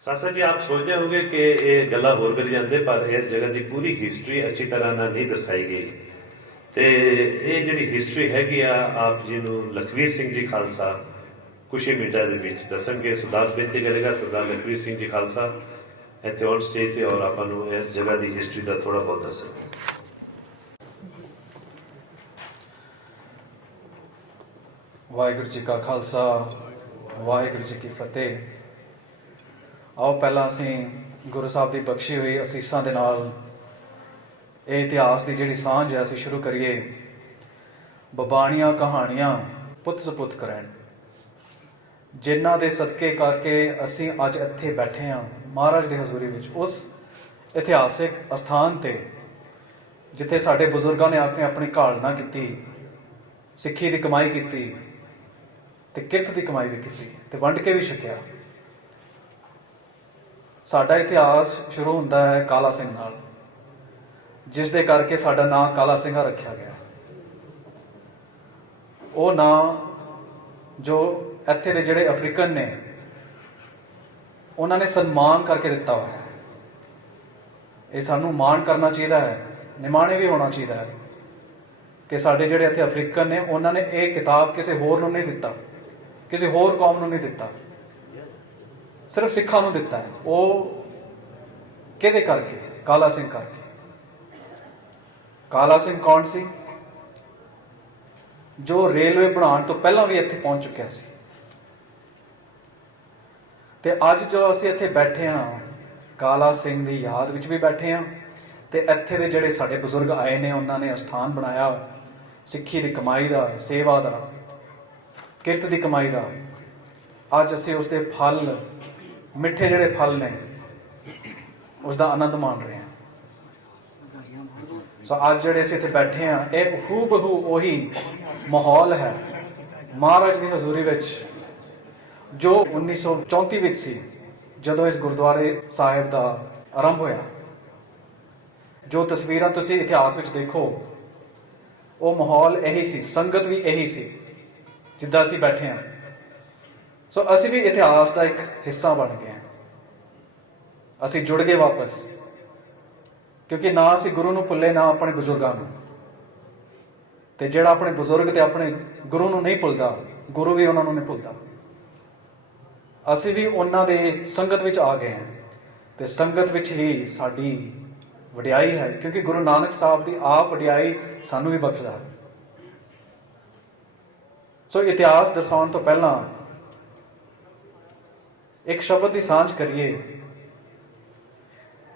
सासा जी, आप सोचते होंगे कि ये गल्लां होर करी जांदे, पर इस जगह की पूरी हिस्टरी अच्छी तरह ਨਾਲ नहीं दर्शाई गई। ਤੇ ਇਹ ਜਿਹੜੀ ਹਿਸਟਰੀ ਹੈਗੀ ਆ, ਆਪ ਜੀ ਨੂੰ ਲਖਵੀਰ ਸਿੰਘ ਜੀ ਖਾਲਸਾ ਕੁਛ ਹੀ ਮਿੰਟਾਂ ਦੇ ਵਿੱਚ ਦੱਸਣਗੇ। ਸੋ 10 ਬੇਨਤੀ ਕਰੇਗਾ ਸਰਦਾਰ ਲਖਵੀਰ ਸਿੰਘ ਜੀ ਖਾਲਸਾ ਇੱਥੇ ਔਨ ਸਟੇਜ ਤੇ, ਔਰ ਆਪਾਂ ਨੂੰ ਇਸ ਜਗ੍ਹਾ ਦੀ ਹਿਸਟਰੀ ਦਾ ਥੋੜਾ ਬਹੁਤ ਦੱਸਣਗੇ। ਵਾਹਿਗੁਰੂ ਜੀ ਕਾ ਖਾਲਸਾ, ਵਾਹਿਗੁਰੂ ਜੀ ਕੀ ਫਤਿਹ। ਆਓ ਪਹਿਲਾਂ ਅਸੀਂ ਗੁਰੂ ਸਾਹਿਬ ਦੀ ਬਖਸ਼ੀ ਹੋਈ ਅਸੀਸਾਂ ਦੇ ਨਾਲ ਇਹ ਇਤਿਹਾਸ ਦੀ ਜਿਹੜੀ ਸਾਂਝ ਹੈ ਅਸੀਂ ਸ਼ੁਰੂ ਕਰੀਏ। ਬਬਾਣੀਆਂ ਕਹਾਣੀਆਂ ਪੁੱਤ ਸਪੁੱਤ ਕਰੈਣ, ਜਿਨ੍ਹਾਂ ਦੇ ਸਦਕੇ ਕਰਕੇ ਅਸੀਂ ਅੱਜ ਇੱਥੇ ਬੈਠੇ ਹਾਂ ਮਹਾਰਾਜ ਦੀ ਹਜ਼ੂਰੀ ਵਿੱਚ, ਉਸ ਇਤਿਹਾਸਿਕ ਅਸਥਾਨ ਤੇ ਜਿੱਥੇ ਸਾਡੇ ਬਜ਼ੁਰਗਾਂ ਨੇ ਆ ਕੇ ਆਪਣੀ ਘਾਲਣਾ ਕੀਤੀ, ਸਿੱਖੀ ਦੀ ਕਮਾਈ ਕੀਤੀ ਤੇ ਕਿਰਤ ਦੀ ਕਮਾਈ ਵੀ ਕੀਤੀ ਤੇ ਵੰਡ ਕੇ ਵੀ ਛਕਿਆ। ਸਾਡਾ ਇਤਿਹਾਸ ਸ਼ੁਰੂ ਹੁੰਦਾ ਹੈ ਕਾਲਾ ਸਿੰਘ ਨਾਲ, ਜਿਸ ਦੇ ਕਰਕੇ ਸਾਡਾ ਨਾਂ ਕਾਲਾ ਸਿੰਘਾ ਰੱਖਿਆ ਗਿਆ। ਉਹ ਨਾਂ ਜੋ ਇੱਥੇ ਦੇ ਜਿਹੜੇ ਅਫਰੀਕਨ ਨੇ ਉਹਨਾਂ ਨੇ ਸਨਮਾਨ ਕਰਕੇ ਦਿੱਤਾ ਹੋਇਆ ਹੈ। ਇਹ ਸਾਨੂੰ ਮਾਣ ਕਰਨਾ ਚਾਹੀਦਾ ਹੈ, ਨਿਮਾਣੇ ਵੀ ਹੋਣਾ ਚਾਹੀਦਾ ਹੈ ਕਿ ਸਾਡੇ ਜਿਹੜੇ ਇੱਥੇ ਅਫਰੀਕਨ ਨੇ ਉਹਨਾਂ ਨੇ ਇਹ ਕਿਤਾਬ ਕਿਸੇ ਹੋਰ ਨੂੰ ਨਹੀਂ ਦਿੱਤਾ, ਕਿਸੇ ਹੋਰ ਕੌਮ ਨੂੰ ਨਹੀਂ ਦਿੱਤਾ, ਸਿਰਫ ਸਿੱਖਾਂ ਨੂੰ ਦਿੱਤਾ ਹੈ। ਉਹ ਕਿਹਦੇ ਕਰਕੇ? ਕਾਲਾ ਸਿੰਘ ਕਰਕੇ। ਕਾਲਾ ਸਿੰਘ ਕੌਣ ਸੀ? ਜੋ ਰੇਲਵੇ ਬਣਾਉਣ ਤੋਂ ਪਹਿਲਾਂ ਵੀ ਇੱਥੇ ਪਹੁੰਚ ਚੁੱਕਿਆ ਸੀ। ਤੇ ਅੱਜ ਜੋ ਅਸੀਂ ਇੱਥੇ ਬੈਠੇ ਹਾਂ, ਕਾਲਾ ਸਿੰਘ ਦੀ ਯਾਦ ਵਿੱਚ ਵੀ ਬੈਠੇ ਹਾਂ ਤੇ ਇੱਥੇ ਦੇ ਜਿਹੜੇ ਸਾਡੇ ਬਜ਼ੁਰਗ ਆਏ ਨੇ ਉਹਨਾਂ ਨੇ ਅਸਥਾਨ ਬਣਾਇਆ ਸਿੱਖੀ ਦੀ ਕਮਾਈ ਦਾ, ਸੇਵਾ ਦਾ, ਕਿਰਤ ਦੀ ਕਮਾਈ ਦਾ। ਅੱਜ ਅਸੀਂ ਉਸ ਦੇ ਫਲ, ਮਿੱਠੇ ਜਿਹੜੇ ਫਲ ਨੇ, ਉਸ ਦਾ ਆਨੰਦ ਮਾਣ ਰਹੇ ਹਾਂ। ਸੋ ਅੱਜ ਜਿਹੜੇ ਅਸੀਂ ਇੱਥੇ ਬੈਠੇ ਹਾਂ, ਇਹ ਹੂਬਹੂ ਉਹੀ ਮਾਹੌਲ ਹੈ ਮਹਾਰਾਜ ਦੀ ਹਜ਼ੂਰੀ ਵਿੱਚ ਜੋ 1934 ਵਿੱਚ ਸੀ, ਜਦੋਂ ਇਸ ਗੁਰਦੁਆਰੇ ਸਾਹਿਬ ਦਾ ਆਰੰਭ ਹੋਇਆ। ਜੋ ਤਸਵੀਰਾਂ ਤੁਸੀਂ ਇਤਿਹਾਸ ਵਿੱਚ ਦੇਖੋ, ਉਹ ਮਾਹੌਲ ਇਹੀ ਸੀ, ਸੰਗਤ ਵੀ ਇਹੀ ਸੀ ਜਿੱਦਾਂ ਅਸੀਂ ਬੈਠੇ ਹਾਂ। ਸੋ ਅਸੀਂ ਵੀ ਇਤਿਹਾਸ ਦਾ ਇੱਕ ਹਿੱਸਾ ਬਣ ਗਏ ਹਾਂ, ਅਸੀਂ ਜੁੜ ਗਏ ਵਾਪਸ, ਕਿਉਂਕਿ ਨਾ ਅਸੀਂ ਗੁਰੂ ਨੂੰ ਭੁੱਲੇ, ਨਾ ਆਪਣੇ ਬਜ਼ੁਰਗਾਂ ਨੂੰ। ਤੇ ਜਿਹੜਾ ਆਪਣੇ ਬਜ਼ੁਰਗ ਤੇ ਆਪਣੇ ਗੁਰੂ ਨੂੰ ਨਹੀਂ ਭੁੱਲਦਾ, ਗੁਰੂ ਵੀ ਉਹਨਾਂ ਨੂੰ ਨਹੀਂ ਭੁੱਲਦਾ। ਅਸੀਂ ਵੀ ਉਹਨਾਂ ਦੇ ਸੰਗਤ ਵਿੱਚ ਆ ਗਏ ਹਾਂ ਤੇ ਸੰਗਤ ਵਿੱਚ ਹੀ ਸਾਡੀ ਵਡਿਆਈ ਹੈ, ਕਿਉਂਕਿ ਗੁਰੂ ਨਾਨਕ ਸਾਹਿਬ ਦੀ ਆਪ ਵਡਿਆਈ ਸਾਨੂੰ ਵੀ ਬਖਸ਼ਦਾ ਹੈ। ਸੋ ਇਤਿਹਾਸ ਦਰਸਾਉਣ ਤੋਂ ਪਹਿਲਾਂ ਇੱਕ ਸ਼ਬਦ ਦੀ ਸਾਂਝ ਕਰੀਏ।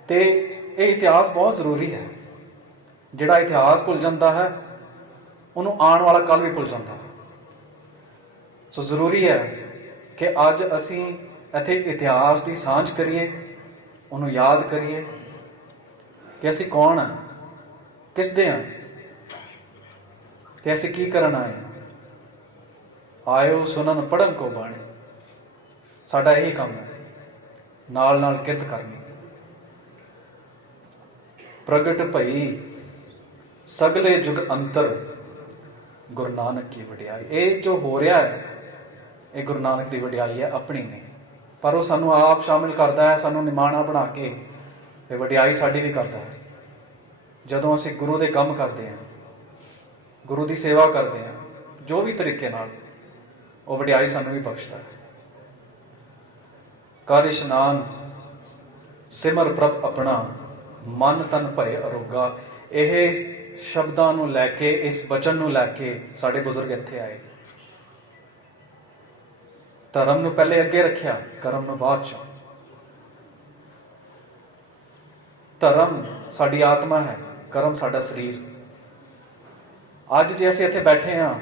ਤੇ ਇਹ ਇਤਿਹਾਸ ਬਹੁਤ ਜ਼ਰੂਰੀ ਹੈ। ਜਿਹੜਾ ਇਤਿਹਾਸ ਭੁੱਲ ਜਾਂਦਾ ਹੈ ਉਹਨੂੰ ਆਉਣ ਵਾਲਾ ਕੱਲ ਵੀ ਭੁੱਲ ਜਾਂਦਾ ਹੈ। ਸੋ ਜ਼ਰੂਰੀ ਹੈ ਕਿ ਅੱਜ ਅਸੀਂ ਇੱਥੇ ਇਤਿਹਾਸ ਦੀ ਸਾਂਝ ਕਰੀਏ, ਉਹਨੂੰ ਯਾਦ ਕਰੀਏ ਕਿ ਅਸੀਂ ਕੌਣ ਹਾਂ, ਕਿਸ ਦੇ ਹਾਂ ਤੇ ਅਸੀਂ ਕੀ ਕਰਨ ਆਏ ਹਾਂ। ਆਇਓ ਸੁਣਨ ਪੜ੍ਹਨ ਕੋ ਬਾਣੀ, ਸਾਡਾ ਇਹੀ ਕੰਮ ਹੈ, ਨਾਲ ਨਾਲ ਕਿਰਤ ਕਰਨੀ। ਪ੍ਰਗਟ ਭਈ ਸਗਲੇ ਜੁਗ ਅੰਤਰ, ਗੁਰੂ ਨਾਨਕ ਕੀ ਵਡਿਆਈ। ਇਹ ਜੋ ਹੋ ਰਿਹਾ ਹੈ ਇਹ ਗੁਰੂ ਨਾਨਕ ਦੀ ਵਡਿਆਈ ਹੈ, ਆਪਣੀ ਨਹੀਂ। ਪਰ ਉਹ ਸਾਨੂੰ ਆਪ ਸ਼ਾਮਿਲ ਕਰਦਾ ਹੈ, ਸਾਨੂੰ ਨਿਮਾਣਾ ਬਣਾ ਕੇ ਤੇ ਵਡਿਆਈ ਸਾਡੀ ਵੀ ਕਰਦਾ ਹੈ। ਜਦੋਂ ਅਸੀਂ ਗੁਰੂ ਦੇ ਕੰਮ ਕਰਦੇ ਹਾਂ, ਗੁਰੂ ਦੀ ਸੇਵਾ ਕਰਦੇ ਹਾਂ, ਜੋ ਵੀ ਤਰੀਕੇ ਨਾਲ, ਉਹ ਵਡਿਆਈ ਸਾਨੂੰ ਵੀ ਬਖਸ਼ਦਾ ਹੈ। ਕਰ ਇਸ਼ਨਾਨ ਸਿਮਰ ਪ੍ਰਭ ਆਪਣਾ, ਮਨ ਤਨ ਭਏ ਅਰੋਗਾ। ਇਹ ਸ਼ਬਦਾਂ ਨੂੰ ਲੈ ਕੇ, ਇਸ ਬਚਨ ਨੂੰ ਲੈ ਕੇ ਸਾਡੇ ਬਜ਼ੁਰਗ ਇੱਥੇ ਆਏ। ਧਰਮ ਨੂੰ ਪਹਿਲੇ ਅੱਗੇ ਰੱਖਿਆ, ਕਰਮ ਨੂੰ ਬਾਅਦ ਚ। ਧਰਮ ਸਾਡੀ ਆਤਮਾ ਹੈ, ਕਰਮ ਸਾਡਾ ਸਰੀਰ। ਅੱਜ ਜੇ ਅਸੀਂ ਇੱਥੇ ਬੈਠੇ ਹਾਂ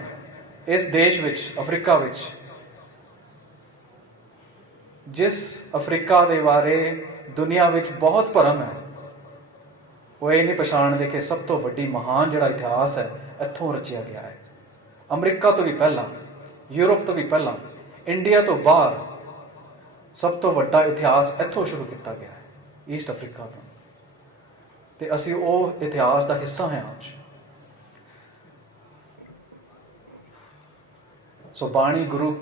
ਇਸ ਦੇਸ਼ ਵਿੱਚ, ਅਫਰੀਕਾ ਵਿੱਚ, ਜਿਸ ਅਫਰੀਕਾ ਦੇ ਬਾਰੇ ਦੁਨੀਆ ਵਿੱਚ ਬਹੁਤ ਭਰਮ ਹੈ, ਉਹ ਇਹ ਨਹੀਂ ਪਛਾਣਦੇ ਕਿ ਸਭ ਤੋਂ ਵੱਡੀ ਮਹਾਨ ਜਿਹੜਾ ਇਤਿਹਾਸ ਹੈ ਇੱਥੋਂ ਰਚਿਆ ਗਿਆ ਹੈ। ਅਮਰੀਕਾ ਤੋਂ ਵੀ ਪਹਿਲਾਂ, ਯੂਰਪ ਤੋਂ ਵੀ ਪਹਿਲਾਂ, ਇੰਡੀਆ ਤੋਂ ਬਾਹਰ ਸਭ ਤੋਂ ਵੱਡਾ ਇਤਿਹਾਸ ਇੱਥੋਂ ਸ਼ੁਰੂ ਕੀਤਾ ਗਿਆ ਹੈ, ਈਸਟ ਅਫਰੀਕਾ ਤੋਂ। ਤੇ ਅਸੀਂ ਉਹ ਇਤਿਹਾਸ ਦਾ ਹਿੱਸਾ ਹਾਂ ਅੱਜ। ਸੋ ਬਾਣੀ ਗੁਰੂ,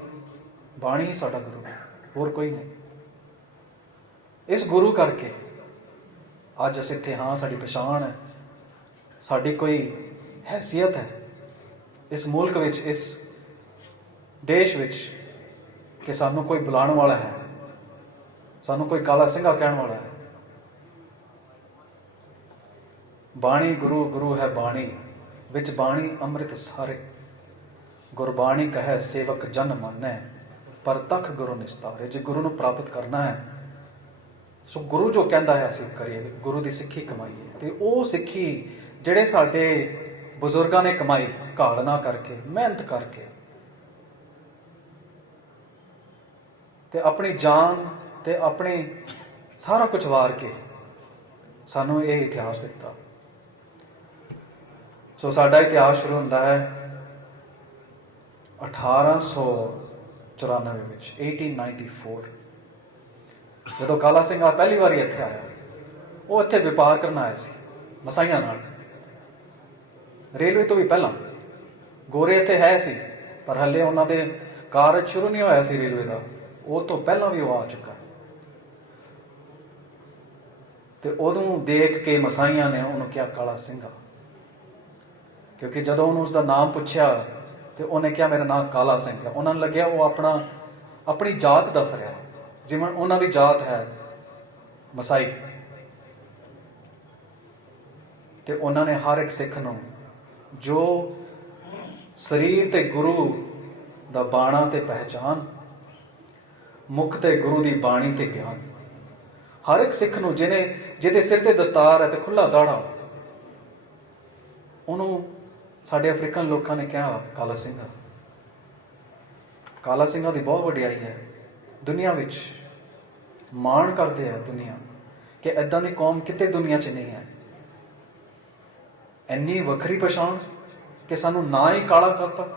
ਬਾਣੀ ਹੀ ਸਾਡਾ ਗੁਰੂ ਹੈ, ਹੋਰ ਕੋਈ ਨਹੀਂ। ਇਸ ਗੁਰੂ ਕਰਕੇ ਅੱਜ ਅਸੀਂ ਇੱਥੇ ਹਾਂ, ਸਾਡੀ ਪਛਾਣ ਹੈ, ਸਾਡੀ ਕੋਈ ਹੈਸੀਅਤ ਹੈ ਇਸ ਮੁਲਕ ਵਿੱਚ, ਇਸ ਦੇਸ਼ ਵਿੱਚ, ਕਿ ਸਾਨੂੰ ਕੋਈ ਬੁਲਾਉਣ ਵਾਲਾ ਹੈ, ਸਾਨੂੰ ਕੋਈ ਕਾਲਾ ਸਿੰਘਾ ਕਹਿਣ ਵਾਲਾ ਹੈ। ਬਾਣੀ ਗੁਰੂ, ਗੁਰੂ ਹੈ ਬਾਣੀ, ਵਿੱਚ ਬਾਣੀ ਅੰਮ੍ਰਿਤ ਸਾਰੇ। ਗੁਰਬਾਣੀ ਕਹੈ ਸੇਵਕ ਜਨ ਮਾਨੈ, ਪਰ ਤਖ ਗੁਰੂ ਨਿਸਤਾਰੇ। ਜੇ ਗੁਰੂ ਨੂੰ ਪ੍ਰਾਪਤ ਕਰਨਾ ਹੈ, ਸੋ ਗੁਰੂ ਜੋ ਕਹਿੰਦਾ ਹੈ ਅਸੀਂ ਕਰੀਏ, ਗੁਰੂ ਦੀ ਸਿੱਖੀ ਕਮਾਈਏ। ਤੇ ਉਹ ਸਿੱਖੀ ਜਿਹੜੇ ਸਾਡੇ ਬਜ਼ੁਰਗਾਂ ਨੇ ਕਮਾਈ, ਘਾਲਣਾ ਕਰਕੇ, ਮਿਹਨਤ ਕਰਕੇ, ਤੇ ਆਪਣੀ ਜਾਨ ਤੇ ਆਪਣੀ ਸਾਰਾ ਕੁਝ ਵਾਰ ਕੇ ਸਾਨੂੰ ਇਹ ਇਤਿਹਾਸ ਦਿੱਤਾ। ਸੋ ਸਾਡਾ ਇਤਿਹਾਸ ਸ਼ੁਰੂ ਹੁੰਦਾ ਹੈ 1894 ਵਿੱਚ, 1894, ਜਦੋਂ ਕਾਲਾ ਸਿੰਘਾ ਪਹਿਲੀ ਵਾਰੀ ਇੱਥੇ ਆਇਆ। ਉਹ ਇੱਥੇ ਵਪਾਰ ਕਰਨ ਆਇਆ ਸੀ ਮਸਾਈਆਂ ਨਾਲ, ਰੇਲਵੇ ਤੋਂ ਵੀ ਪਹਿਲਾਂ। ਗੋਰੇ ਇੱਥੇ ਹੈ ਸੀ, ਪਰ ਹੱਲੇ ਉਹਨਾਂ ਦੇ ਕਾਰਜ ਸ਼ੁਰੂ ਨਹੀਂ ਹੋਇਆ ਸੀ ਰੇਲਵੇ ਦਾ, ਉਹ ਤੋਂ ਪਹਿਲਾਂ ਵੀ ਉਹ ਆ ਚੁੱਕਾ। ਤੇ ਉਹਨੂੰ ਦੇਖ ਕੇ ਮਸਾਈਆਂ ਨੇ ਉਹਨੂੰ ਕਿਹਾ ਕਾਲਾ ਸਿੰਘਾ, ਕਿਉਂਕਿ ਜਦੋਂ ਉਹਨੂੰ ਉਸਦਾ ਨਾਮ ਪੁੱਛਿਆ ਤੇ ਉਹਨੇ ਕਿਹਾ ਮੇਰਾ ਨਾਮ ਕਾਲਾ ਸਿੰਘ ਹੈ। ਉਹਨਾਂ ਨੂੰ ਲੱਗਿਆ ਉਹ ਆਪਣੀ ਜਾਤ ਦੱਸ ਰਿਹਾ, ਜਿਵੇਂ ਉਹਨਾਂ ਦੀ ਜਾਤ ਹੈ ਮਸਾਈ। ਤੇ ਉਹਨਾਂ ਨੇ ਹਰ ਇੱਕ ਸਿੱਖ ਨੂੰ ਜੋ ਸਰੀਰ ਤੇ ਗੁਰੂ ਦਾ ਬਾਣਾ ਤੇ ਪਹਿਚਾਨ, ਮੁਖ ਤੇ ਗੁਰੂ ਦੀ ਬਾਣੀ ਤੇ ਗਿਆਨ, ਹਰ ਇੱਕ ਸਿੱਖ ਨੂੰ ਜਿਹਦੇ ਸਿਰ ਤੇ ਦਸਤਾਰ ਹੈ ਤੇ ਖੁੱਲਾ ਦਾੜਾ, ਉਹਨੂੰ ਸਾਡੇ ਅਫਰੀਕਨ ਲੋਕਾਂ ਨੇ ਕਿਹਾ ਕਾਲਾ ਸਿੰਘਾ। ਕਾਲਾ ਸਿੰਘਾਂ ਦੀ ਬਹੁਤ ਵਡਿਆਈ ਹੈ, ਦੁਨੀਆ ਵਿੱਚ ਮਾਣ ਕਰਦੇ ਆ ਦੁਨੀਆ, ਕਿ ਏਦਾਂ ਦੀ ਕੌਮ ਕਿਤੇ ਦੁਨੀਆ 'ਚ ਨਹੀਂ ਹੈ। ਇੰਨੀ ਵੱਖਰੀ ਪਛਾਣ ਕਿ ਸਾਨੂੰ ਨਾ ਹੀ ਕਾਲਾ ਕਰਤਾ,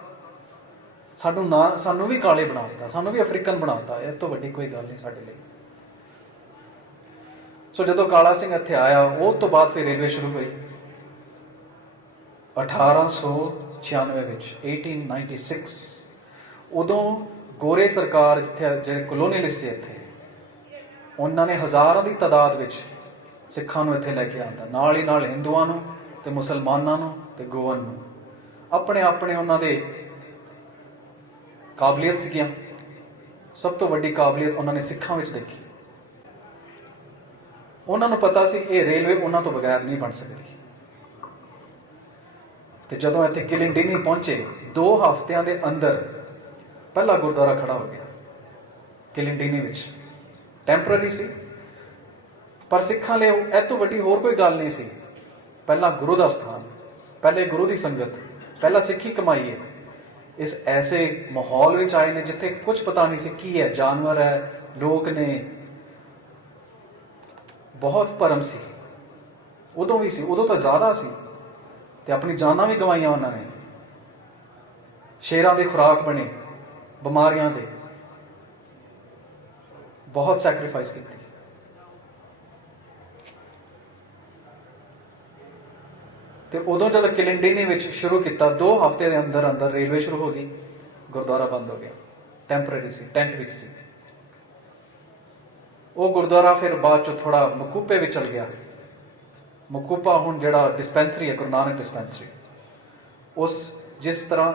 ਸਾਨੂੰ ਵੀ ਕਾਲੇ ਬਣਾ ਦਿੱਤਾ, ਸਾਨੂੰ ਵੀ ਅਫਰੀਕਨ ਬਣਾ ਦਿੱਤਾ। ਇਹ ਤੋਂ ਵੱਡੀ ਕੋਈ ਗੱਲ ਨਹੀਂ ਸਾਡੇ ਲਈ। ਸੋ ਜਦੋਂ ਕਾਲਾ ਸਿੰਘ ਇੱਥੇ ਆਇਆ, ਉਹ ਤੋਂ ਬਾਅਦ ਫਿਰ ਰੇਲਵੇ ਸ਼ੁਰੂ ਹੋਈ 1896 ਵਿੱਚ, 1896। ਉਦੋਂ ਗੋਰੇ ਸਰਕਾਰ, ਜਿਹੜੇ ਕਲੋਨੀਅਲਿਸਟ ਸੀ ਇੱਥੇ, ਉਹਨਾਂ ਨੇ ਹਜ਼ਾਰਾਂ ਦੀ ਤਾਦਾਦ ਵਿੱਚ ਸਿੱਖਾਂ ਨੂੰ ਇੱਥੇ ਲੈ ਕੇ ਆਉਂਦਾ, ਨਾਲ ਹੀ ਨਾਲ ਹਿੰਦੂਆਂ ਨੂੰ ਤੇ ਮੁਸਲਮਾਨਾਂ ਨੂੰ ਤੇ ਗੋਅਨ ਨੂੰ। ਆਪਣੇ ਉਹਨਾਂ ਦੇ ਕਾਬਲੀਅਤ ਸੀਗੀਆਂ। ਸਭ ਤੋਂ ਵੱਡੀ ਕਾਬਲੀਅਤ ਉਹਨਾਂ ਨੇ ਸਿੱਖਾਂ ਵਿੱਚ ਦੇਖੀ। ਉਹਨਾਂ ਨੂੰ ਪਤਾ ਸੀ ਇਹ ਰੇਲਵੇ ਉਹਨਾਂ ਤੋਂ ਬਗੈਰ ਨਹੀਂ ਬਣ ਸਕਦੀ। ਤੇ ਜਦੋਂ ਇੱਥੇ ਕਿਲਿੰਡੀਨੀ ਪਹੁੰਚੇ, 2 ਹਫ਼ਤਿਆਂ ਦੇ ਅੰਦਰ ਪਹਿਲਾ ਗੁਰਦੁਆਰਾ ਖੜਾ ਹੋ ਗਿਆ ਕਿਲਿੰਡੀਨੀ ਵਿੱਚ। ਟੈਂਪਰਰੀ ਸੀ, ਪਰ ਸਿੱਖਾਂ ਲਈ ਇਹ ਤੋਂ ਵੱਡੀ ਹੋਰ ਕੋਈ ਗੱਲ ਨਹੀਂ ਸੀ। ਪਹਿਲਾ ਗੁਰੂ ਦਾ ਸਥਾਨ, ਪਹਿਲੇ ਗੁਰੂ ਦੀ ਸੰਗਤ, ਪਹਿਲਾ ਸਿੱਖੀ ਕਮਾਈ ਹੈ। ਇਸ ਐਸੇ ਮਾਹੌਲ ਵਿੱਚ ਆਏ ਨੇ ਜਿੱਥੇ ਕੁਝ ਪਤਾ ਨਹੀਂ ਸੀ ਕੀ ਹੈ, ਜਾਨਵਰ ਹੈ, ਲੋਕ ਨੇ। ਬਹੁਤ ਭਰਮ ਸੀ, ਉਦੋਂ ਵੀ ਸੀ, ਉਦੋਂ ਤਾਂ ਜ਼ਿਆਦਾ ਸੀ। ਤੇ ਆਪਣੀ ਜਾਨਾਂ ਵੀ ਗਵਾਈਆਂ ਉਹਨਾਂ ਨੇ, ਸ਼ੇਰਾਂ ਦੇ ਖੁਰਾਕ ਬਣੇ, ਬਿਮਾਰੀਆਂ ਦੇ, ਬਹੁਤ ਸੈਕਰੀਫਾਈਸ ਕੀਤੀ। ਤੇ ਉਦੋਂ ਜਦੋਂ ਕਿਲਿੰਡੀਨੀ ਵਿੱਚ ਸ਼ੁਰੂ ਕੀਤਾ, 2 ਹਫ਼ਤੇ ਦੇ ਅੰਦਰ ਅੰਦਰ ਰੇਲਵੇ ਸ਼ੁਰੂ ਹੋ ਗਈ, ਗੁਰਦੁਆਰਾ ਬੰਦ ਹੋ ਗਿਆ। ਟੈਂਪਰੇਰੀ ਸੀ, ਟੈਂਟ ਵਿੱਚ ਸੀ। ਉਹ ਗੁਰਦੁਆਰਾ ਫਿਰ ਬਾਅਦ ਚੋਂ ਥੋੜਾ ਮਕੂਪੇ ਵਿੱਚ ਚਲ ਗਿਆ। ਮਕੂਪਾ ਹੁਣ ਜਿਹੜਾ ਡਿਸਪੈਂਸਰੀ ਹੈ, ਗੁਰੂ ਨਾਨਕ ਡਿਸਪੈਂਸਰੀ, ਜਿਸ ਤਰ੍ਹਾਂ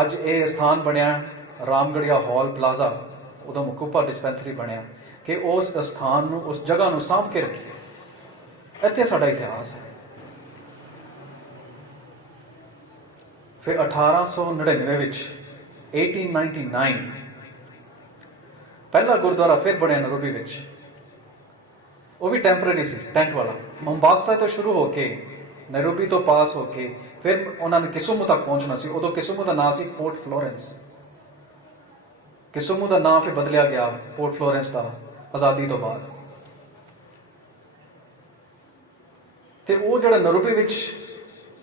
ਅੱਜ ਇਹ ਸਥਾਨ ਬਣਿਆ ਰਾਮਗੜੀਆ ਹਾਲ ਪਲਾਜ਼ਾ, ਉਦੋਂ ਮਕੂਪਾ ਡਿਸਪੈਂਸਰੀ ਬਣਿਆ, ਕਿ ਉਸ ਸਥਾਨ ਨੂੰ, ਉਸ ਜਗ੍ਹਾ ਨੂੰ ਸਾਂਭ ਕੇ ਰੱਖੀਏ। ਇੱਥੇ ਸਾਡਾ ਇਤਿਹਾਸ ਹੈ। ਫਿਰ 1899 ਵਿੱਚ, 1899, ਪਹਿਲਾ ਗੁਰਦੁਆਰਾ ਫਿਰ ਬਣਿਆ ਨੈਰੋਬੀ ਵਿੱਚ। ਉਹ ਵੀ ਟੈਂਪਰੇਰੀ ਸੀ, ਟੈਂਟ ਵਾਲਾ। ਮੁੰਬਾਸਾ ਤੋਂ ਸ਼ੁਰੂ ਹੋ ਕੇ, ਨੈਰੋਬੀ ਤੋਂ ਪਾਸ ਹੋ ਕੇ, ਫਿਰ ਉਹਨਾਂ ਨੇ ਕਿਸੁਮੂ ਤੱਕ ਪਹੁੰਚਣਾ ਸੀ। ਉਦੋਂ ਕਿਸੁਮੂ ਦਾ ਨਾਂ ਸੀ ਪੋਰਟ ਫਲੋਰੈਂਸ। ਕਿਸੁਮੂ ਦਾ ਨਾਂ ਫਿਰ ਬਦਲਿਆ ਗਿਆ ਪੋਰਟ ਫਲੋਰੈਂਸ ਦਾ, ਆਜ਼ਾਦੀ ਤੋਂ ਬਾਅਦ। ਤੇ ਉਹ ਜਿਹੜਾ ਨੈਰੋਬੀ ਵਿੱਚ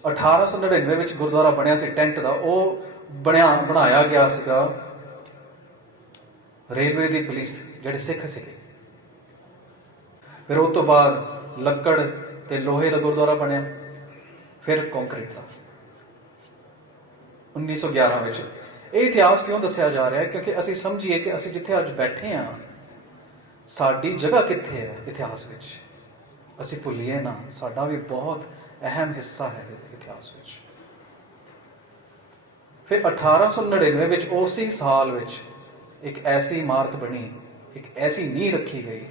1899 ਵਿੱਚ ਗੁਰਦੁਆਰਾ ਬਣਿਆ ਸੀ ਟੈਂਟ ਦਾ, ਉਹ ਬਣਾਇਆ ਗਿਆ ਸੀਗਾ ਰੇਲਵੇ ਦੀ ਪੁਲਿਸ, ਜਿਹੜੇ ਸਿੱਖ ਸੀਗੇ। ਫਿਰ ਉਸ ਤੋਂ ਬਾਅਦ ਲੱਕੜ ਤੇ ਲੋਹੇ ਦਾ ਗੁਰਦੁਆਰਾ ਬਣਿਆ, ਫਿਰ ਕੰਕਰੀਟ ਦਾ 1911 ਵਿੱਚ। ਇਹ ਇਤਿਹਾਸ ਕਿਉਂ ਦੱਸਿਆ ਜਾ ਰਿਹਾ ਹੈ? ਕਿਉਂਕਿ ਅਸੀਂ ਸਮਝੀਏ ਕਿ ਅਸੀਂ ਜਿੱਥੇ ਅੱਜ ਬੈਠੇ ਹਾਂ, ਸਾਡੀ ਜਗ੍ਹਾ ਕਿੱਥੇ ਹੈ ਇਤਿਹਾਸ ਵਿੱਚ, ਅਸੀਂ ਭੁੱਲੀਏ ਨਾ, ਸਾਡਾ ਵੀ ਬਹੁਤ ਅਹਿਮ ਹਿੱਸਾ ਹੈ ਇਤਿਹਾਸ ਵਿੱਚ। ਫਿਰ 1899 ਵਿੱਚ, ਉਸੇ ਸਾਲ ਵਿੱਚ, ਇੱਕ ਐਸੀ ਇਮਾਰਤ ਬਣੀ, ਇੱਕ ਐਸੀ ਨੀਂਹ ਰੱਖੀ ਗਈ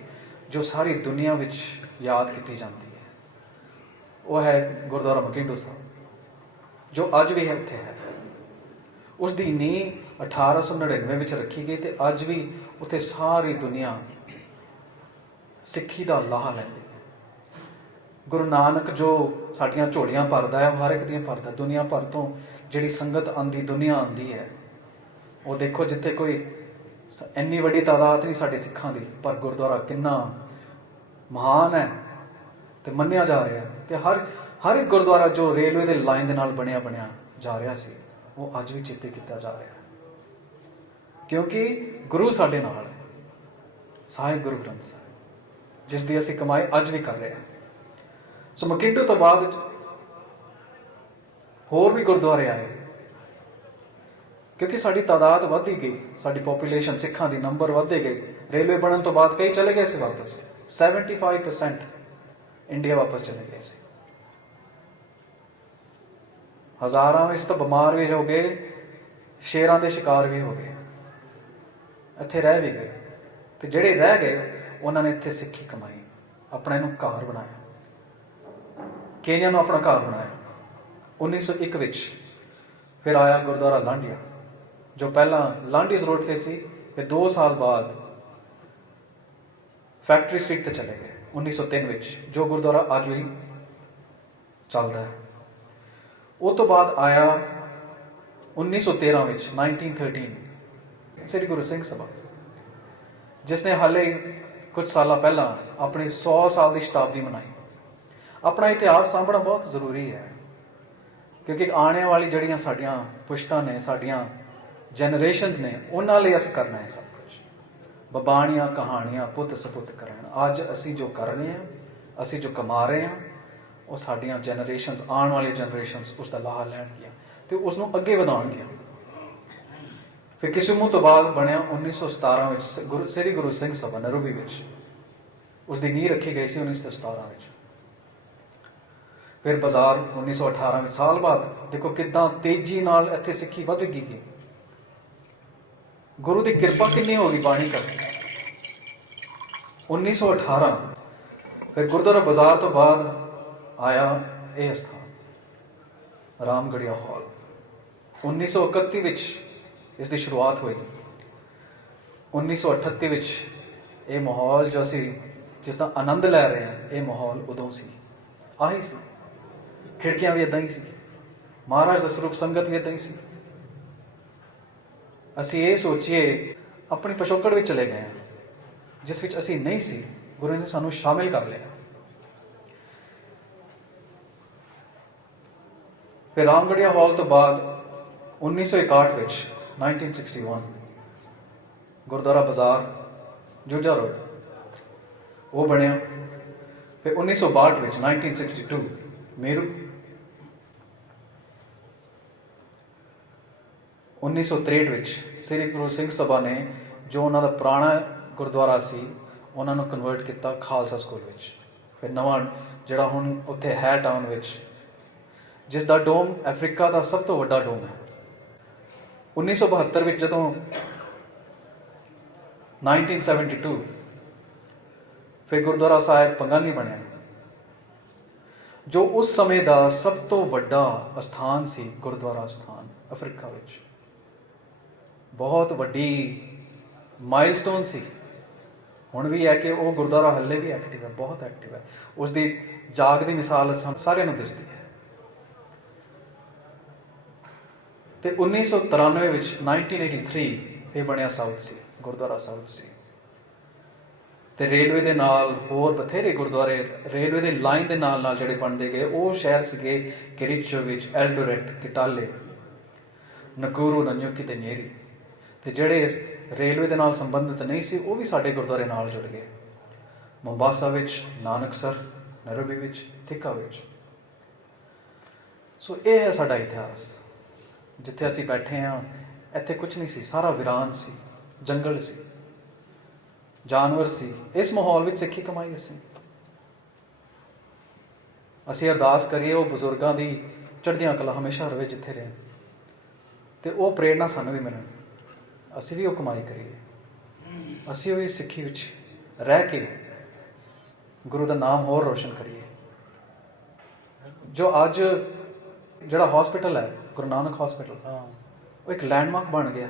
ਜੋ ਸਾਰੀ ਦੁਨੀਆ ਵਿੱਚ ਯਾਦ ਕੀਤੀ ਜਾਂਦੀ ਹੈ। ਉਹ ਹੈ ਗੁਰਦੁਆਰਾ ਮਕਿੰਡੋ ਸਾਹਿਬ, ਜੋ ਅੱਜ ਵੀ ਹੈ ਉੱਥੇ ਹੈ। ਉਸ ਦੀ ਨੀਂਹ 1899 ਵਿੱਚ ਰੱਖੀ ਗਈ ਤੇ ਅੱਜ ਵੀ ਉੱਥੇ ਸਾਰੀ ਦੁਨੀਆ ਸਿੱਖੀ ਦਾ ਲਾਹਾ ਲੈਂਦੀ ਹੈ। ਗੁਰੂ ਨਾਨਕ ਜੋ ਸਾਡੀਆਂ ਝੋਲੀਆਂ ਭਰਦਾ ਹੈ, ਉਹ ਹਰ ਇੱਕ ਦੀਆਂ ਭਰਦਾ। ਦੁਨੀਆ ਭਰ ਤੋਂ ਜਿਹੜੀ ਸੰਗਤ ਆਉਂਦੀ, ਦੁਨੀਆ ਆਉਂਦੀ ਹੈ, ਉਹ ਦੇਖੋ ਜਿੱਥੇ ਕੋਈ ਇੰਨੀ ਵੱਡੀ ਤਾਦਾਦ ਨਹੀਂ ਸਾਡੇ ਸਿੱਖਾਂ ਦੀ, ਪਰ ਗੁਰਦੁਆਰਾ ਕਿੰਨਾ ਮਹਾਨ ਹੈ ਤੇ ਮੰਨਿਆ ਜਾ ਰਿਹਾ ਹੈ। ਤੇ ਹਰ ਇੱਕ ਗੁਰਦੁਆਰਾ ਜੋ ਰੇਲਵੇ ਦੇ ਲਾਈਨ ਦੇ ਨਾਲ ਬਣਿਆ ਜਾ ਰਿਹਾ ਸੀ, ਉਹ ਅੱਜ ਵੀ ਚੇਤੇ ਕੀਤਾ ਜਾ ਰਿਹਾ ਹੈ, ਕਿਉਂਕਿ ਗੁਰੂ ਸਾਡੇ ਨਾਲ ਹੈ, ਸਾਹਿਬ ਗੁਰੂ ਗ੍ਰੰਥ ਸਾਹਿਬ, ਜਿਸ ਦੀ ਅਸੀਂ ਕਮਾਈ ਅੱਜ ਵੀ ਕਰ ਰਹੇ ਹਾਂ। ਸੋ ਮਕਿੰਡੋ ਤੋਂ ਬਾਅਦ ਹੋਰ ਵੀ ਗੁਰਦੁਆਰੇ ਆਏ, ਕਿਉਂਕਿ ਸਾਡੀ ਤਾਦਾਦ ਵੱਧਦੀ ਗਈ, ਸਾਡੀ ਪੋਪੂਲੇਸ਼ਨ, ਸਿੱਖਾਂ ਦੀ ਨੰਬਰ ਵੱਧਦੇ ਗਈ। ਰੇਲਵੇ ਬਣਨ ਤੋਂ ਬਾਅਦ ਕਈ ਚਲੇ ਗਏ ਸੀ ਵਾਪਸ, 75% ਇੰਡੀਆ ਵਾਪਸ ਚਲੇ ਗਏ ਸੀ। ਹਜ਼ਾਰਾਂ ਵਿੱਚ ਤਾਂ ਬਿਮਾਰ ਵੀ ਹੋ ਗਏ, ਸ਼ੇਰਾਂ ਦੇ ਸ਼ਿਕਾਰ ਵੀ ਹੋ ਗਏ, ਇੱਥੇ ਰਹਿ ਵੀ ਗਏ। ਤੇ ਜਿਹੜੇ ਰਹਿ ਗਏ ਉਹਨਾਂ ਨੇ ਇੱਥੇ ਸਿੱਖੀ ਕਮਾਈ, ਆਪਣੇ ਨੂੰ ਘਰ ਬਣਾਇਆ, ਕੇਨੀਆ ਨੂੰ ਆਪਣਾ ਘਰ ਬਣਾਇਆ। 1901 ਵਿੱਚ ਫਿਰ ਆਇਆ ਗੁਰਦੁਆਰਾ ਲਾਂਢੀਆ, ਜੋ ਪਹਿਲਾਂ ਲਾਂਢੀਸ ਰੋਡ ਤੇ ਸੀ, ਤੇ 2 ਸਾਲ ਬਾਅਦ ਫੈਕਟਰੀ ਸਟਰੀਟ ਤੇ ਚਲੇ ਗਏ 1903 ਵਿੱਚ, ਜੋ ਗੁਰਦੁਆਰਾ ਅੱਜ ਵੀ ਚੱਲਦਾ ਹੈ। ਉਹ ਤੋਂ ਬਾਅਦ ਆਇਆ 1913 ਵਿੱਚ, 1913 ਸ੍ਰੀ ਗੁਰੂ ਸਿੰਘ ਸਭਾ, ਜਿਸ ਨੇ ਹਾਲੇ ਕੁਝ ਸਾਲਾਂ ਪਹਿਲਾਂ ਆਪਣੀ 100 ਸਾਲ ਦੀ ਸ਼ਤਾਬਦੀ ਮਨਾਈ। ਆਪਣਾ ਇਤਿਹਾਸ ਸਾਂਭਣਾ ਬਹੁਤ ਜ਼ਰੂਰੀ ਹੈ, ਕਿਉਂਕਿ ਆਉਣ ਵਾਲੀ ਜਿਹੜੀਆਂ ਸਾਡੀਆਂ ਪੁਸ਼ਤਾਂ ਨੇ, ਸਾਡੀਆਂ ਜਨਰੇਸ਼ਨਸ ਨੇ, ਉਹਨਾਂ ਲਈ ਅਸੀਂ ਕਰਨਾ ਹੈ ਸਭ ਕੁਝ। ਬਬਾਣੀਆਂ ਕਹਾਣੀਆਂ ਪੁੱਤ ਸਪੁੱਤ ਕਰਨ। ਅੱਜ ਅਸੀਂ ਜੋ ਕਰ ਰਹੇ ਹਾਂ, ਅਸੀਂ ਜੋ ਕਮਾ ਰਹੇ ਹਾਂ, ਉਹ ਸਾਡੀਆਂ ਜਨਰੇਸ਼ਨਸ, ਆਉਣ ਵਾਲੀਆਂ ਜਨਰੇਸ਼ਨਸ ਉਸ ਦਾ ਲਾਹਾ ਲੈਣਗੀਆਂ ਤੇ ਉਸ ਨੂੰ ਅੱਗੇ ਵਧਾਉਣਗੀਆਂ। ਫਿਰ ਕਿਸਮੂ ਤੋਂ ਬਾਅਦ ਬਣਿਆ 1917 ਵਿੱਚ ਸ੍ਰੀ ਗੁਰੂ ਸਿੰਘ ਸਭਾ ਨੈਰੋਬੀ ਵਿੱਚ, ਉਸ ਦੀ ਨੀਂਹ ਰੱਖੀ ਗਈ ਸੀ 1917 ਵਿੱਚ। ਫਿਰ ਬਾਜ਼ਾਰ 1918 ਵਿੱਚ, ਸਾਲ ਬਾਅਦ ਦੇਖੋ ਕਿੱਦਾਂ ਤੇਜ਼ੀ ਨਾਲ ਇੱਥੇ ਸਿੱਖੀ ਵੱਧ ਗਈ। ਗੁਰੂ ਦੀ ਕਿਰਪਾ ਕਿੰਨੀ ਹੋ ਗਈ ਬਾਣੀ ਕਰਕੇ। 1918 ਫਿਰ ਗੁਰਦੁਆਰਾ ਬਾਜ਼ਾਰ ਤੋਂ ਬਾਅਦ ਆਇਆ ਇਹ ਸਥਾਨ ਰਾਮਗੜੀਆ ਹਾਲ। 1931 ਵਿੱਚ ਇਸ ਦੀ ਸ਼ੁਰੂਆਤ ਹੋਈ। 1938 ਵਿੱਚ ਇਹ ਮਾਹੌਲ ਜੋ ਅਸੀਂ ਜਿਸ ਦਾ ਆਨੰਦ ਲੈ ਰਹੇ ਹਾਂ, ਇਹ ਮਾਹੌਲ ਉਦੋਂ ਸੀ, ਆਹੀ ਸੀ। ਖਿੜਕੀਆਂ ਵੀ ਇਦਾਂ ਹੀ ਸੀ, ਮਹਾਰਾਜ ਦਾ ਸਰੂਪ ਸੰਗਤ ਵੀ ਇਦਾਂ ਹੀ ਸੀ। ਅਸੀਂ ਇਹ ਸੋਚੀਏ ਆਪਣੀ ਪਿਛੋਕੜ ਵਿੱਚ ਚਲੇ ਗਏ ਹਾਂ, ਜਿਸ ਵਿੱਚ ਅਸੀਂ ਨਹੀਂ ਸੀ, ਗੁਰੂ ਨੇ ਸਾਨੂੰ ਸ਼ਾਮਿਲ ਕਰ ਲਿਆ। ਫਿਰ ਰਾਮਗੜੀਆ ਹਾਲ ਤੋਂ ਬਾਅਦ 1961 ਵਿੱਚ 1961 ਗੁਰਦੁਆਰਾ ਬਾਜ਼ਾਰ ਜੂਜਾ ਰੋਡ ਉਹ ਬਣਿਆ। ਫਿਰ 1962 ਵਿੱਚ 1962 ਮੇਰੂ। 1963 ਵਿੱਚ ਸ੍ਰੀ ਗੁਰੂ ਸਿੰਘ ਸਭਾ ਨੇ ਜੋ ਉਹਨਾਂ ਦਾ ਪੁਰਾਣਾ ਗੁਰਦੁਆਰਾ ਸੀ, ਉਹਨਾਂ ਨੂੰ ਕਨਵਰਟ ਕੀਤਾ ਖਾਲਸਾ ਸਕੂਲ ਵਿੱਚ। ਫਿਰ ਨਵਾਂ ਜਿਹੜਾ ਹੁਣ ਉੱਥੇ ਹੈ ਟਾਊਨ ਵਿੱਚ, ਜਿਸ ਦਾ ਡੋਮ ਅਫਰੀਕਾ ਦਾ ਸਭ ਤੋਂ ਵੱਡਾ ਡੋਮ ਹੈ। 1972 ਵਿੱਚ ਜਦੋਂ 1972 ਫਿਰ ਗੁਰਦੁਆਰਾ ਸਾਹਿਬ ਪੰਗਾਨੀ ਬਣਿਆ, ਜੋ ਉਸ ਸਮੇਂ ਦਾ ਸਭ ਤੋਂ ਵੱਡਾ ਅਸਥਾਨ ਸੀ, ਗੁਰਦੁਆਰਾ ਅਸਥਾਨ ਅਫਰੀਕਾ ਵਿੱਚ। ਬਹੁਤ ਵੱਡੀ ਮਾਈਲਸਟੋਨ ਸੀ। ਹੁਣ ਵੀ ਹੈ ਕਿ ਉਹ ਗੁਰਦੁਆਰਾ ਹੱਲੇ ਵੀ ਐਕਟਿਵ ਹੈ, ਬਹੁਤ ਐਕਟਿਵ ਹੈ। ਉਸ ਦੀ ਜਾਗ ਦੀ ਮਿਸਾਲ ਸਾਰਿਆਂ ਨੂੰ ਦਿਸਦੀ ਹੈ। ਤੇ 1993 ਵਿੱਚ 1983 ਇਹ ਬਣਿਆ ਸਾਊਥ ਸੀ, ਗੁਰਦੁਆਰਾ ਸਾਊਥ ਸੀ। ਤੇ ਰੇਲਵੇ ਦੇ ਨਾਲ ਹੋਰ ਬਥੇਰੇ ਗੁਰਦੁਆਰੇ ਰੇਲਵੇ ਦੇ ਲਾਈਨ ਦੇ ਨਾਲ ਜਿਹੜੇ ਬਣਦੇ ਗਏ। ਉਹ ਸ਼ਹਿਰ ਸੀਗੇ ਕਿਰਿਚੋਵਿਚ, ਐਲਡੋਰੇਟ, ਕਿਟਾਲੇ, ਨਕੂਰੂ, ਨਨਯੂਕੀ ਤੇ ਨੇਰੀ। ਤੇ ਜਿਹੜੇ ਰੇਲਵੇ ਦੇ ਨਾਲ ਸੰਬੰਧਿਤ ਨਹੀਂ ਸੀ, ਉਹ ਵੀ ਸਾਡੇ ਗੁਰਦੁਆਰੇ ਨਾਲ ਜੁੜ ਗਏ। ਮੁੰਬਾਸਾ ਵਿੱਚ, ਨਾਨਕਸਰ, ਨੈਰੋਬੀ ਵਿੱਚ, ਥਿਕਾ ਵਿੱਚ। ਸੋ ਇਹ ਹੈ ਸਾਡਾ ਇਤਿਹਾਸ। ਜਿੱਥੇ ਅਸੀਂ ਬੈਠੇ ਹਾਂ, ਇੱਥੇ ਕੁਝ ਨਹੀਂ ਸੀ, ਸਾਰਾ ਵੀਰਾਨ ਸੀ, ਜੰਗਲ ਸੀ। ਜਾਨਵਰ ਸੀ। ਇਸ ਮਾਹੌਲ ਵਿੱਚ ਸਿੱਖੀ ਕਮਾਈ ਅਸੀਂ ਅਰਦਾਸ ਕਰੀਏ ਉਹ ਬਜ਼ੁਰਗਾਂ ਦੀ ਚੜ੍ਹਦੀਆਂ ਕਲਾ ਹਮੇਸ਼ਾ ਰਵੇ ਜਿੱਥੇ ਰਹਿਣ, ਤੇ ਉਹ ਪ੍ਰੇਰਨਾ ਸਾਨੂੰ ਵੀ ਮਿਲਣ, ਅਸੀਂ ਵੀ ਉਹ ਕਮਾਈ ਕਰੀਏ, ਅਸੀਂ ਉਹ ਸਿੱਖੀ ਵਿੱਚ ਰਹਿ ਕੇ ਗੁਰੂ ਦਾ ਨਾਮ ਹੋਰ ਰੋਸ਼ਨ ਕਰੀਏ। ਜੋ ਅੱਜ ਜਿਹੜਾ ਹਸਪੀਟਲ ਹੈ ਗੁਰੂ ਨਾਨਕ ਹਸਪੀਟਲ, ਉਹ ਇੱਕ ਲੈਂਡਮਾਰਕ ਬਣ ਗਿਆ।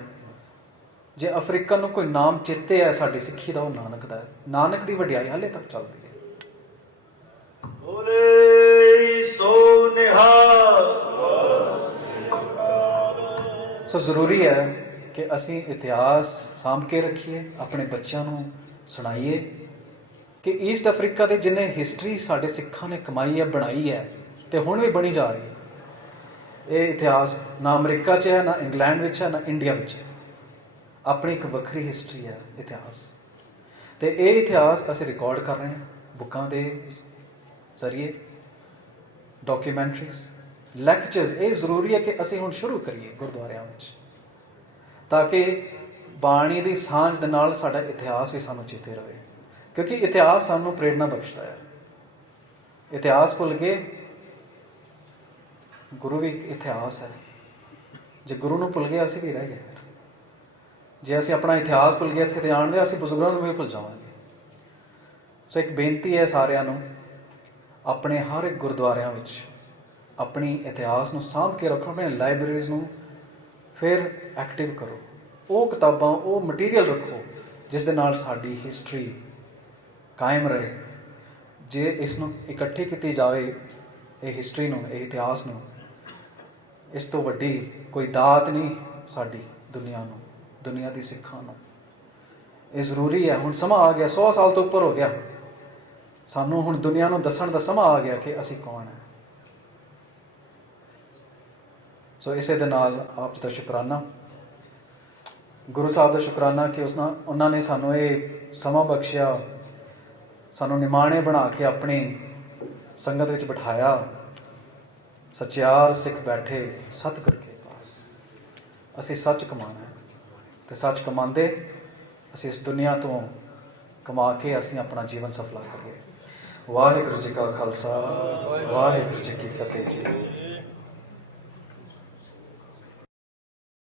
ਜੇ ਅਫਰੀਕਾ ਨੂੰ ਕੋਈ ਨਾਮ ਚੇਤੇ ਹੈ ਸਾਡੀ ਸਿੱਖੀ ਦਾ, ਉਹ ਨਾਨਕ ਦਾ ਹੈ। ਨਾਨਕ ਦੀ ਵਡਿਆਈ ਹਾਲੇ ਤੱਕ ਚੱਲਦੀ ਹੈ। ਸੋ ਜ਼ਰੂਰੀ ਹੈ ਕਿ ਅਸੀਂ ਇਤਿਹਾਸ ਸਾਂਭ ਕੇ ਰੱਖੀਏ, ਆਪਣੇ ਬੱਚਿਆਂ ਨੂੰ ਸੁਣਾਈਏ ਕਿ ਈਸਟ ਅਫਰੀਕਾ ਦੇ ਜਿੰਨੇ ਹਿਸਟਰੀ ਸਾਡੇ ਸਿੱਖਾਂ ਨੇ ਕਮਾਈ ਹੈ, ਬਣਾਈ ਹੈ, ਤੇ ਹੁਣ ਵੀ ਬਣੀ ਜਾ ਰਹੀ ਹੈ। ਇਹ ਇਤਿਹਾਸ ਨਾ ਅਮਰੀਕਾ 'ਚ ਹੈ, ਨਾ ਇੰਗਲੈਂਡ ਵਿੱਚ ਹੈ, ਨਾ ਇੰਡੀਆ ਵਿੱਚ ਹੈ। ਆਪਣੀ ਇੱਕ ਵੱਖਰੀ ਹਿਸਟਰੀ ਹੈ ਇਤਿਹਾਸ, ਤੇ ਇਹ ਇਤਿਹਾਸ ਅਸੀਂ ਰਿਕਾਰਡ ਕਰ ਰਹੇ ਹਾਂ ਬੁੱਕਾਂ ਦੇ ਜ਼ਰੀਏ, ਡਾਕੂਮੈਂਟਰੀਜ਼, ਲੈਕਚਰਸ। ਇਹ ਜ਼ਰੂਰੀ ਹੈ ਕਿ ਅਸੀਂ ਹੁਣ ਸ਼ੁਰੂ ਕਰੀਏ ਗੁਰਦੁਆਰਿਆਂ ਵਿੱਚ, ਤਾਂ ਕਿ ਬਾਣੀ ਦੀ ਸਾਂਝ ਦੇ ਨਾਲ ਸਾਡਾ ਇਤਿਹਾਸ ਵੀ ਸਾਨੂੰ ਚੇਤੇ ਰਹੇ, ਕਿਉਂਕਿ ਇਤਿਹਾਸ ਸਾਨੂੰ ਪ੍ਰੇਰਨਾ ਬਖਸ਼ਦਾ ਹੈ। ਇਤਿਹਾਸ ਭੁੱਲ ਕੇ ਗੁਰੂ ਵੀ ਇੱਕ ਇਤਿਹਾਸ ਹੈ। ਜੇ ਗੁਰੂ ਨੂੰ ਭੁੱਲ ਗਏ ਅਸੀਂ ਵੀ ਰਹਿ ਗਏ। ਜੇ ਅਸੀਂ ਆਪਣਾ ਇਤਿਹਾਸ ਭੁੱਲ ਗਏ ਇੱਥੇ ਤੇ ਆਉਣ ਦੇ, ਅਸੀਂ ਬਜ਼ੁਰਗਾਂ ਨੂੰ ਵੀ ਭੁੱਲ ਜਾਵਾਂਗੇ। ਸੋ ਇੱਕ ਬੇਨਤੀ ਹੈ ਸਾਰਿਆਂ ਨੂੰ, ਆਪਣੇ ਹਰ ਇੱਕ ਗੁਰਦੁਆਰਿਆਂ ਵਿੱਚ ਆਪਣੀ ਇਤਿਹਾਸ ਨੂੰ ਸਾਂਭ ਕੇ ਰੱਖੋ, ਆਪਣੇ ਲਾਇਬ੍ਰੇਰੀਜ਼ ਨੂੰ ਫਿਰ ਐਕਟਿਵ ਕਰੋ, ਉਹ ਕਿਤਾਬਾਂ, ਉਹ ਮਟੀਰੀਅਲ ਰੱਖੋ ਜਿਸ ਦੇ ਨਾਲ ਸਾਡੀ ਹਿਸਟਰੀ ਕਾਇਮ ਰਹੇ। ਜੇ ਇਸ ਨੂੰ ਇਕੱਠੀ ਕੀਤੀ ਜਾਵੇ, ਇਹ ਹਿਸਟਰੀ ਨੂੰ, ਇਹ ਇਤਿਹਾਸ ਨੂੰ, ਇਸ ਤੋਂ ਵੱਡੀ ਕੋਈ ਦਾਤ ਨਹੀਂ ਸਾਡੀ ਦੁਨੀਆ ਨੂੰ, ਦੁਨੀਆ ਦੀ ਸਿੱਖਾਂ ਨੂੰ। ਇਹ ਜ਼ਰੂਰੀ ਹੈ। ਹੁਣ ਸਮਾਂ ਆ ਗਿਆ, 100 ਸਾਲ ਤੋਂ ਉੱਪਰ ਹੋ ਗਿਆ, ਸਾਨੂੰ ਹੁਣ ਦੁਨੀਆ ਨੂੰ ਦੱਸਣ ਦਾ ਸਮਾਂ ਆ ਗਿਆ ਕਿ ਅਸੀਂ ਕੌਣ ਹੈ। ਸੋ ਇਸੇ ਦੇ ਨਾਲ ਆਪ ਜੀ ਦਾ ਸ਼ੁਕਰਾਨਾ, ਗੁਰੂ ਸਾਹਿਬ ਦਾ ਸ਼ੁਕਰਾਨਾ ਕਿ ਉਹਨਾਂ ਨੇ ਸਾਨੂੰ ਇਹ ਸਮਾਂ ਬਖਸ਼ਿਆ, ਸਾਨੂੰ ਨਿਮਾਣੇ ਬਣਾ ਕੇ ਆਪਣੀ ਸੰਗਤ ਵਿੱਚ ਬਿਠਾਇਆ। ਸੱਚਿਆਰ ਸਿੱਖ ਬੈਠੇ ਸਤਿਗੁਰ ਕੇ ਪਾਸ। ਅਸੀਂ ਸੱਚ ਕਮਾਉਣਾ ਹੈ, ਤੇ ਸੱਚ ਕਮਾਉਂਦੇ ਅਸੀਂ ਇਸ ਦੁਨੀਆ ਤੋਂ ਕਮਾ ਕੇ ਅਸੀਂ ਆਪਣਾ ਜੀਵਨ ਸਫਲਾ ਕਰੀਏ। ਵਾਹਿਗੁਰੂ ਜੀ ਕਾ ਖਾਲਸਾ, ਵਾਹਿਗੁਰੂ ਜੀ ਕੀ ਫਤਿਹ ਜੀ।